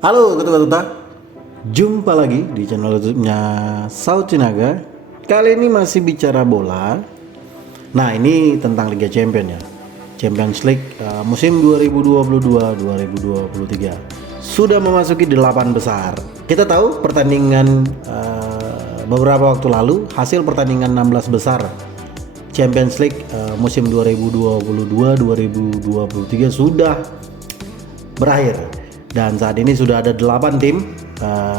Halo ketua-ketua, jumpa lagi di channel YouTube-nya Saucinaga. Kali ini masih bicara bola. Nah, ini tentang Liga Champion ya. Champions League musim 2022-2023 sudah memasuki 8 besar. Kita tahu pertandingan beberapa waktu lalu, hasil pertandingan 16 besar Champions League musim 2022-2023 sudah berakhir. Dan saat ini sudah ada 8 tim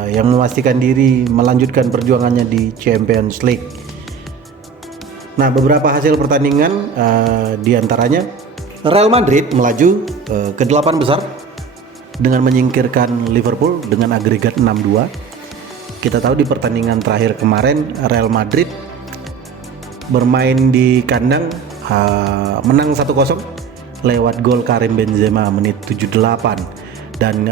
yang memastikan diri melanjutkan perjuangannya di Champions League. Nah, beberapa hasil pertandingan diantaranya Real Madrid melaju ke 8 besar dengan menyingkirkan Liverpool dengan agregat 6-2. Kita tahu di pertandingan terakhir kemarin Real Madrid bermain di kandang menang 1-0 lewat gol Karim Benzema menit 78. Dan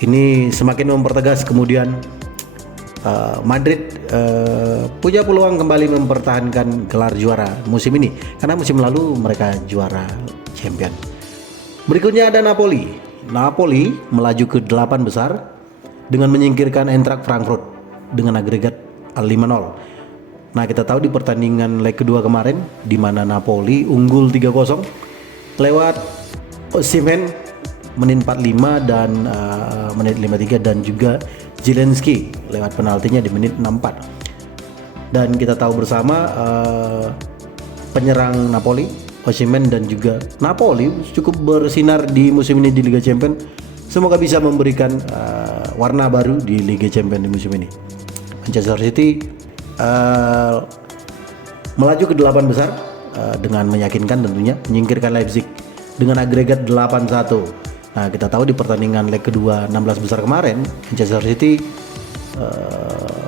ini semakin mempertegas kemudian Madrid punya peluang kembali mempertahankan gelar juara musim ini, karena musim lalu mereka juara champion. Berikutnya ada Napoli. Napoli melaju ke 8 besar dengan menyingkirkan Eintracht Frankfurt dengan agregat 5-0. Nah, kita tahu di pertandingan leg kedua kemarin di mana Napoli unggul 3-0 lewat Osimhen menit 45 dan menit 53, dan juga Zielinski lewat penaltinya di menit 64. Dan kita tahu bersama penyerang Napoli, Osimhen, dan juga Napoli cukup bersinar di musim ini di Liga Champions. Semoga bisa memberikan warna baru di Liga Champions di musim ini. Manchester City melaju ke 8 besar dengan meyakinkan tentunya, menyingkirkan Leipzig dengan agregat 8-1. Nah, kita tahu di pertandingan leg kedua 16 besar kemarin Manchester City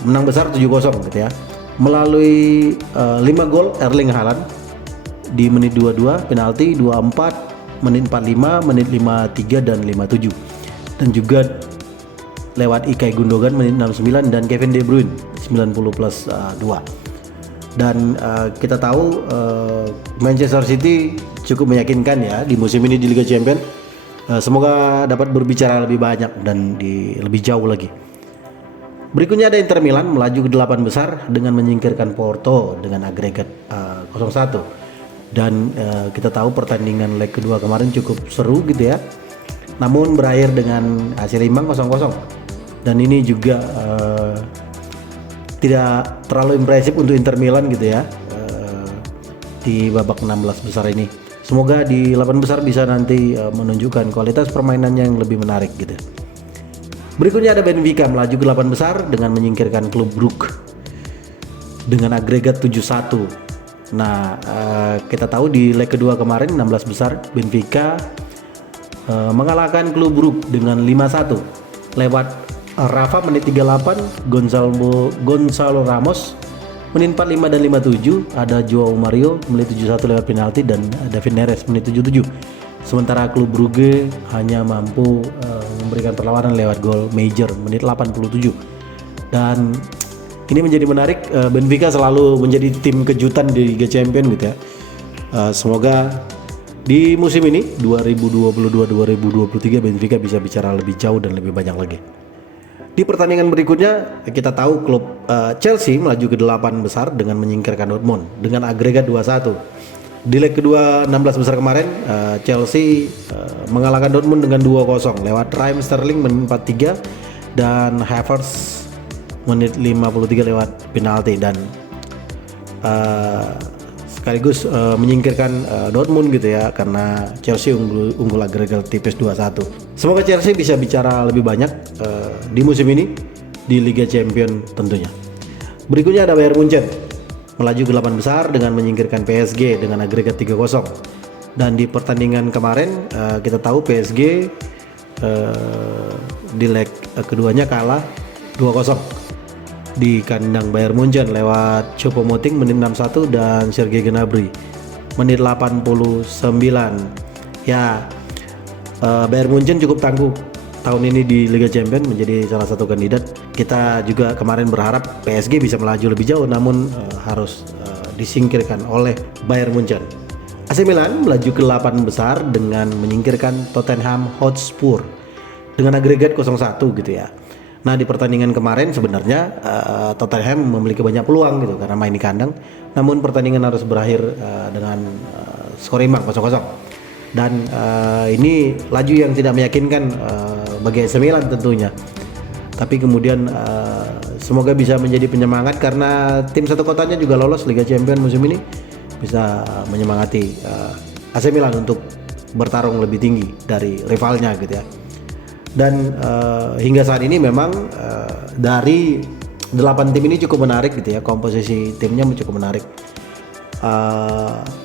menang besar 7-0 gitu ya, melalui 5 gol Erling Haaland di menit 22, penalti 24, menit 45, menit 53 dan 57, dan juga lewat Ilkay Gundogan menit 69 dan Kevin De Bruyne 90+2. Dan kita tahu Manchester City cukup meyakinkan ya di musim ini di Liga Champions. Semoga dapat berbicara lebih banyak dan lebih jauh lagi. Berikutnya ada Inter Milan melaju ke 8 besar dengan menyingkirkan Porto dengan agregat 0-1. Dan kita tahu pertandingan leg kedua kemarin cukup seru gitu ya, namun berakhir dengan hasil imbang 0-0. Dan ini juga tidak terlalu impresif untuk Inter Milan gitu ya di babak 16 besar ini. Semoga di 8 besar bisa nanti menunjukkan kualitas permainannya yang lebih menarik gitu. Berikutnya ada Benfica melaju ke 8 besar dengan menyingkirkan klub Brugge dengan agregat 7-1. Nah, kita tahu di leg kedua kemarin 16 besar Benfica mengalahkan klub Brugge dengan 5-1 lewat Rafa menit 38, Gonzalo Ramos menit 45 dan 57, ada Joao Mario menit 71 lewat penalti, dan David Neres menit 77. Sementara klub Brugge hanya mampu memberikan perlawanan lewat gol Major menit 87. Dan ini menjadi menarik, Benfica selalu menjadi tim kejutan di Liga Champions gitu ya. Semoga di musim ini 2022-2023 Benfica bisa bicara lebih jauh dan lebih banyak lagi. Di pertandingan berikutnya kita tahu klub Chelsea melaju ke 8 besar dengan menyingkirkan Dortmund dengan agregat 2-1. Di leg kedua 16 besar kemarin Chelsea mengalahkan Dortmund dengan 2-0 lewat Raheem Sterling menit 43 dan Havertz menit 53 lewat penalti, dan sekaligus menyingkirkan Dortmund gitu ya, karena Chelsea unggul agregat tipis 2-1. Semoga Chelsea bisa bicara lebih banyak di musim ini di Liga Champions tentunya. Berikutnya ada Bayern Munchen melaju ke 8 besar dengan menyingkirkan PSG dengan agregat 3-0. Dan di pertandingan kemarin kita tahu PSG di leg keduanya kalah 2-0 di kandang Bayern Munchen lewat Choupo-Moting menit 61 dan Serge Gnabry menit 89. Ya, Bayern Munchen cukup tangguh tahun ini di Liga Champions, menjadi salah satu kandidat. Kita juga kemarin berharap PSG bisa melaju lebih jauh, namun harus disingkirkan oleh Bayern Munchen. AC Milan melaju ke 8 besar dengan menyingkirkan Tottenham Hotspur dengan agregat 0-1 gitu ya. Nah di pertandingan kemarin sebenarnya Tottenham memiliki banyak peluang gitu karena main di kandang, namun pertandingan harus berakhir dengan skor imbang 0-0. Dan ini laju yang tidak meyakinkan bagi AC Milan tentunya. Tapi kemudian semoga bisa menjadi penyemangat karena tim satu kotanya juga lolos Liga Champions musim ini, bisa menyemangati AC Milan untuk bertarung lebih tinggi dari rivalnya gitu ya. Dan hingga saat ini memang dari 8 tim ini cukup menarik gitu ya, komposisi timnya cukup menarik.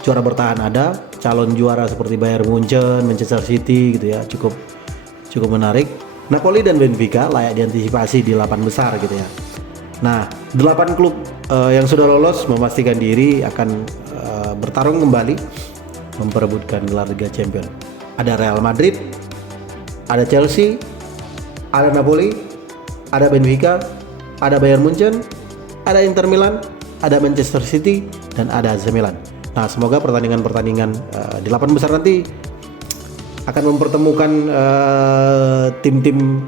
Juara bertahan ada, calon juara seperti Bayern Munchen, Manchester City gitu ya, cukup menarik. Napoli dan Benfica layak diantisipasi di 8 besar gitu ya. Nah, 8 klub yang sudah lolos memastikan diri akan bertarung kembali memperebutkan gelar Liga Champions. Ada Real Madrid, ada Chelsea, ada Napoli, ada Benfica, ada Bayern Munchen, ada Inter Milan, ada Manchester City, dan ada AC Milan. Nah, semoga pertandingan-pertandingan di 8 besar nanti akan mempertemukan tim-tim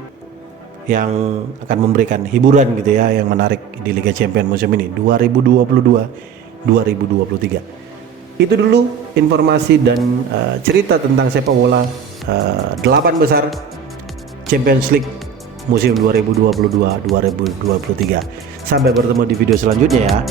yang akan memberikan hiburan gitu ya, yang menarik di Liga Champions musim ini 2022-2023. Itu dulu informasi dan cerita tentang sepak bola 8 besar Champions League musim 2022-2023. Sampai bertemu di video selanjutnya ya.